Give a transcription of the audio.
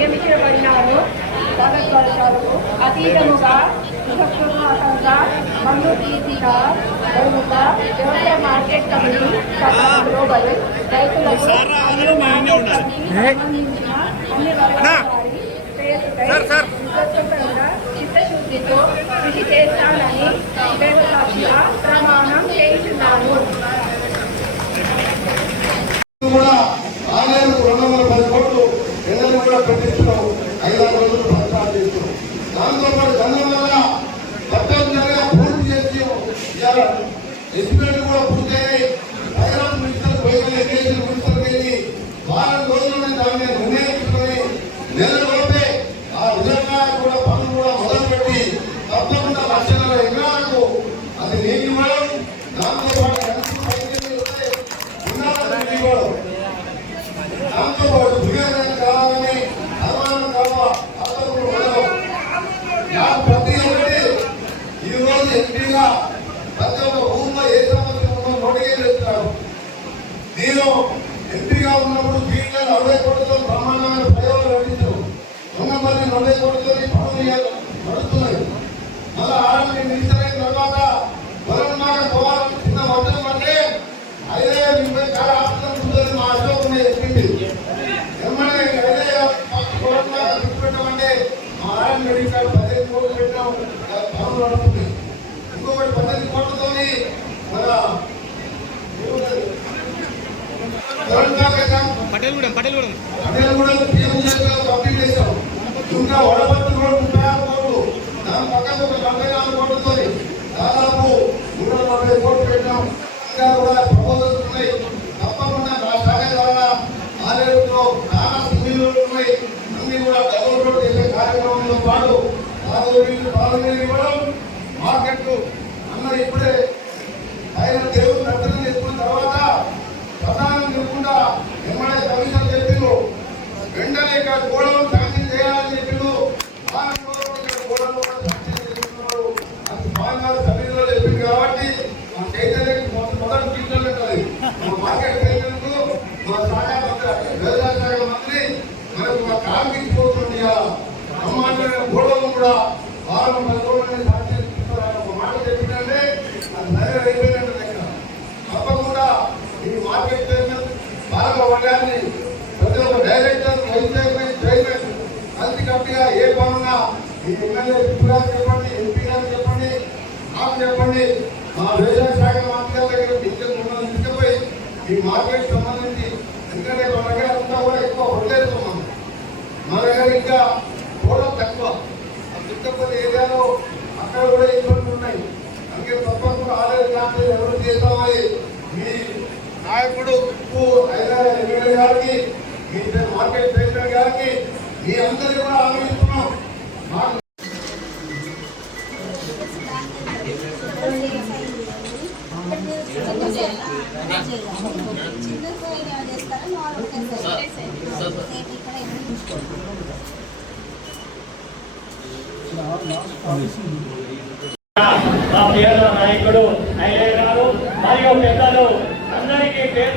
నియమించబడినారు. భారతవర్షాలకు అతీతముగా విచక్షణాత్మకంగా మన్ను తీసిన ప్రముఖ వ్యవసాయ మార్కెట్ కమిటీ లోబడి రైతులకు సంబంధించిన అన్ని వర్గాల చిత్తశుద్ధితో కృషి చేస్తానని దేవసాక్షిగా ప్రమాణం చేయించున్నాను. కూడా ఆలయాలకు 210 కోట్లు పిల్లలు కూడా పెట్టించడం 5-6 రోజులు ప్రచారం చేస్తున్నాం. దాంతోపాటు గంగం వల్ల పట్టణంగా పూర్తి చేసి ఎస్టిమేట్ కూడా పూర్తయ్యాయి. హైదరాబాద్ మినిస్టర్ ఎడ్యుకేషన్ మినిస్టర్ వెళ్ళి వారం రోజుల్లోనే దాన్ని నిర్ణయించుకొని నెలలోపే ఆ విధంగా కూడా పనులు కూడా మొదలుపెట్టి తప్పకుండా 1,00,000 ఎకరాలకు అది నీటి ఇవ్వడం, దాంతోపాటు దాంతోపాటు భూమి కావాలని అనుమానం కావాలి ప్రతి ఒక్కటి ఈరోజు ఎంపీగా ప్రతి ఒక్క ఊళ్ళో ఏ సమస్య ఉందో నోటికేట్ చేస్తున్నారు. నేను ఎంపీగా ఉన్నప్పుడు దీంట్లో 40 కోట్లతో బ్రహ్మాండమైన ప్రయోగాలు నడిచారు. మంది 40 కోట్లతో పనులు నడుస్తున్నాయి. మళ్ళీ ఆరోగ్య మినిస్టర్ అయిన తర్వాత వరంలాగా పోవాలని చిన్న వర్షం అంటే 5,20 చాలా ఆప్షన్ మా అశోక్ చెప్పింది. ఏమన్నా 5 కోట్లలాగా పెట్టమంటే మా ఆరోగ్య మెడికల్ 15 కోట్లు పెట్టాం, పనులు నడుస్తుంది. ఇంకొకటి 18 కోట్లతో మన పటేల్గూడెం కంప్లీట్ చేశాం. ఇంకా వడపట్టు రోడ్ 36 కోట్లు, దాని పక్కన ఒక 44 కోట్లతో దాదాపు 140 కోట్లు పెట్టాం. ఇంకా కూడా ప్రపోజల్స్ ఉన్నాయి. తప్పకుండా నా శాఖ ద్వారా ఆలయంలో చాలా సువిధులు ఉన్నాయి. అన్ని కూడా డబుల్ రోడ్ చేసే కార్యక్రమంతో పాటు తాగునీరు ఇవ్వడం, మార్కెట్ అన్న ఇప్పుడే ఆయన దేవుడు దర్శనం చేసుకున్న తర్వాత ప్రధానం చెప్పకుండా ఎమ్మెల్యే కమిషన్ చెప్పిండు. వెంటనే ఇక్కడ గోడలు శాంక్షన్ చేయాలని చెప్పిండు. గోడలు శాంక్షన్ చేస్తున్నారు. అది బాగా సన్నిధిలో చెప్పింది కాబట్టి మా చైతన్యకి మొదటి టీచర్లు ఉంటుంది. మా మార్కెట్ చైతన్యకు మా శాఖ మంత్రి వ్యవసాయ శాఖ మంత్రి మనకు మా కార్మిక పోతుంది. బ్రహ్మాండమైన గోడలు కూడా 10 కోట్లని శాంక్షన్ చేస్తున్నారు. ఒక మాట చెప్పిందంటే అది నగర అయిపోయినట్టు లెక్క. తప్పకుండా ఈ మార్కెట్ చైర్మన్ బాగా ఉండాలని ప్రతి ఒక్క డైరెక్టర్, వైస్ చైర్మన్, చైర్మన్ కలిసి కట్టిగా ఏ పనున్నా ఈ ఎమ్మెల్యే గారు చెప్పండి, ఎంపీ గారు చెప్పండి, నాకు చెప్పండి. మా వ్యవసాయ శాఖ మంత్రి గారి దగ్గర తీసుకుపోయి ఈ మార్కెట్ సంబంధించి ఎందుకంటే మన దగ్గర అంతా కూడా ఎక్కువ వదిలేస్తున్నాం. మన దగ్గర ఇంకా కూడా తక్కువ తీసుకపోతే ఏరియాలో అక్కడ కూడా ఇబ్బందులు ఉన్నాయి. అందుకే తప్పకుండా ఆలయ క్లాసులు ఎవరు చేస్తామని మీ నాయకుడు ఎమ్మెల్యే గారికి, మీ మార్కెట్ ప్రెసిడెంట్ గారికి మీ అందరినీ కూడా ఆలోచిస్తున్నాం. నాయకుడు అయ్యగారు మరియు పెద్దలు అందరికీ పేరు